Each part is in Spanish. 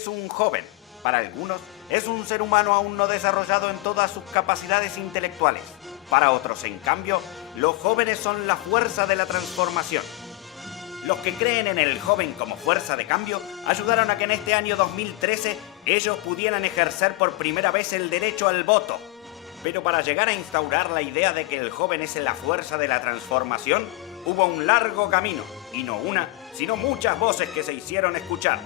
es un joven? Para algunos, es un ser humano aún no desarrollado en todas sus capacidades intelectuales. Para otros, en cambio, los jóvenes son la fuerza de la transformación. Los que creen en el joven como fuerza de cambio ayudaron a que en este año 2013 ellos pudieran ejercer por primera vez el derecho al voto. Pero para llegar a instaurar la idea de que el joven es la fuerza de la transformación, hubo un largo camino, y no una, sino muchas voces que se hicieron escuchar.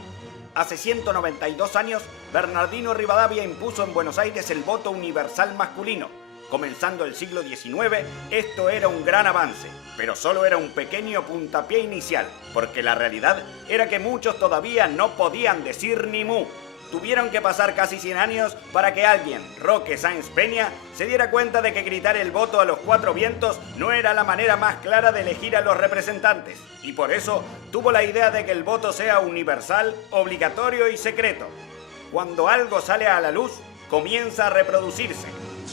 Hace 192 años, Bernardino Rivadavia impuso en Buenos Aires el voto universal masculino. Comenzando el siglo XIX, esto era un gran avance, pero solo era un pequeño puntapié inicial, porque la realidad era que muchos todavía no podían decir ni mu. Tuvieron que pasar casi 100 años para que alguien, Roque Sáenz Peña, se diera cuenta de que gritar el voto a los cuatro vientos no era la manera más clara de elegir a los representantes, y por eso tuvo la idea de que el voto sea universal, obligatorio y secreto. Cuando algo sale a la luz, comienza a reproducirse.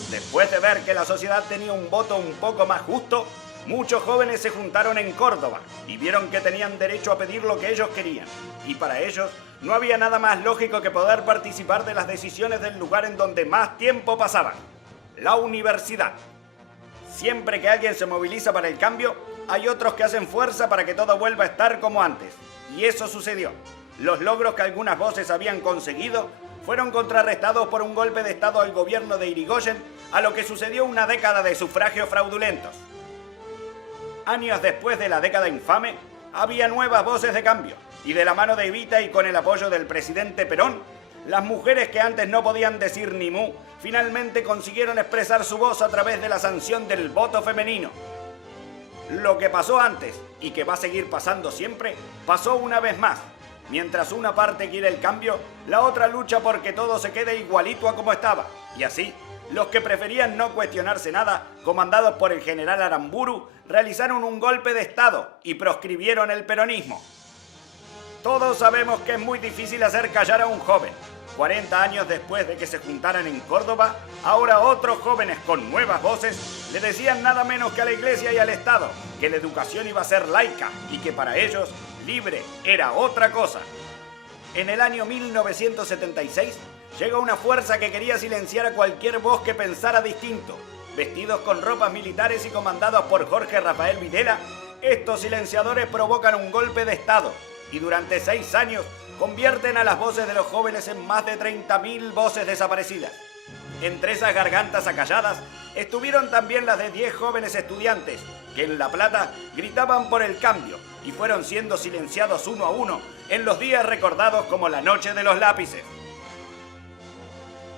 Después de ver que la sociedad tenía un voto un poco más justo, muchos jóvenes se juntaron en Córdoba y vieron que tenían derecho a pedir lo que ellos querían. Y para ellos no había nada más lógico que poder participar de las decisiones del lugar en donde más tiempo pasaban: la universidad. Siempre que alguien se moviliza para el cambio, hay otros que hacen fuerza para que todo vuelva a estar como antes. Y eso sucedió. Los logros que algunas voces habían conseguido fueron contrarrestados por un golpe de Estado al gobierno de Irigoyen, a lo que sucedió una década de sufragios fraudulentos. Años después de la década infame, había nuevas voces de cambio, y de la mano de Evita y con el apoyo del presidente Perón, las mujeres que antes no podían decir ni mu, finalmente consiguieron expresar su voz a través de la sanción del voto femenino. Lo que pasó antes, y que va a seguir pasando siempre, pasó una vez más. Mientras una parte quiere el cambio, la otra lucha porque todo se quede igualito a como estaba. Y así, los que preferían no cuestionarse nada, comandados por el general Aramburu, realizaron un golpe de Estado y proscribieron el peronismo. Todos sabemos que es muy difícil hacer callar a un joven. 40 años después de que se juntaran en Córdoba, ahora otros jóvenes con nuevas voces le decían nada menos que a la Iglesia y al Estado que la educación iba a ser laica y que para ellos libre era otra cosa. En el año 1976 llega una fuerza que quería silenciar a cualquier voz que pensara distinto. Vestidos con ropas militares y comandados por Jorge Rafael Videla, estos silenciadores provocan un golpe de Estado y durante 6 años convierten a las voces de los jóvenes en más de 30.000 voces desaparecidas. Entre esas gargantas acalladas estuvieron también las de 10 jóvenes estudiantes que en La Plata gritaban por el cambio y fueron siendo silenciados uno a uno en los días recordados como la Noche de los Lápices.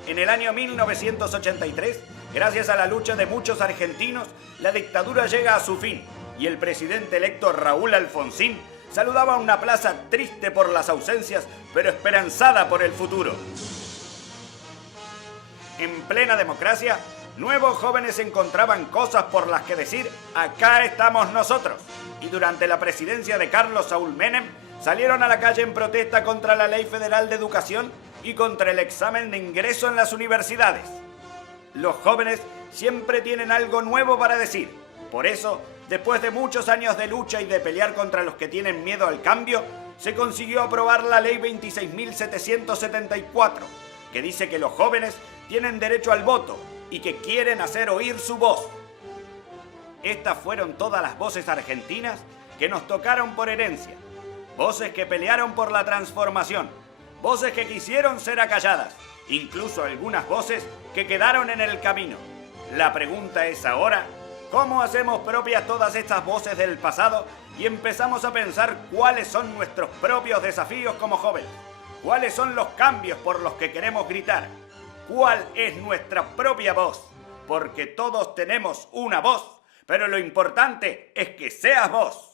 En el año 1983, gracias a la lucha de muchos argentinos, la dictadura llega a su fin y el presidente electo Raúl Alfonsín saludaba una plaza triste por las ausencias, pero esperanzada por el futuro. En plena democracia, nuevos jóvenes encontraban cosas por las que decir «acá estamos nosotros». Y durante la presidencia de Carlos Saúl Menem, salieron a la calle en protesta contra la Ley Federal de Educación y contra el examen de ingreso en las universidades. Los jóvenes siempre tienen algo nuevo para decir. Por eso, después de muchos años de lucha y de pelear contra los que tienen miedo al cambio, se consiguió aprobar la Ley 26.774, que dice que los jóvenes tienen derecho al voto y que quieren hacer oír su voz. Estas fueron todas las voces argentinas que nos tocaron por herencia. Voces que pelearon por la transformación. Voces que quisieron ser acalladas. Incluso algunas voces que quedaron en el camino. La pregunta es ahora, ¿cómo hacemos propias todas estas voces del pasado y empezamos a pensar cuáles son nuestros propios desafíos como jóvenes? ¿Cuáles son los cambios por los que queremos gritar? ¿Cuál es nuestra propia voz? Porque todos tenemos una voz, pero lo importante es que seas vos.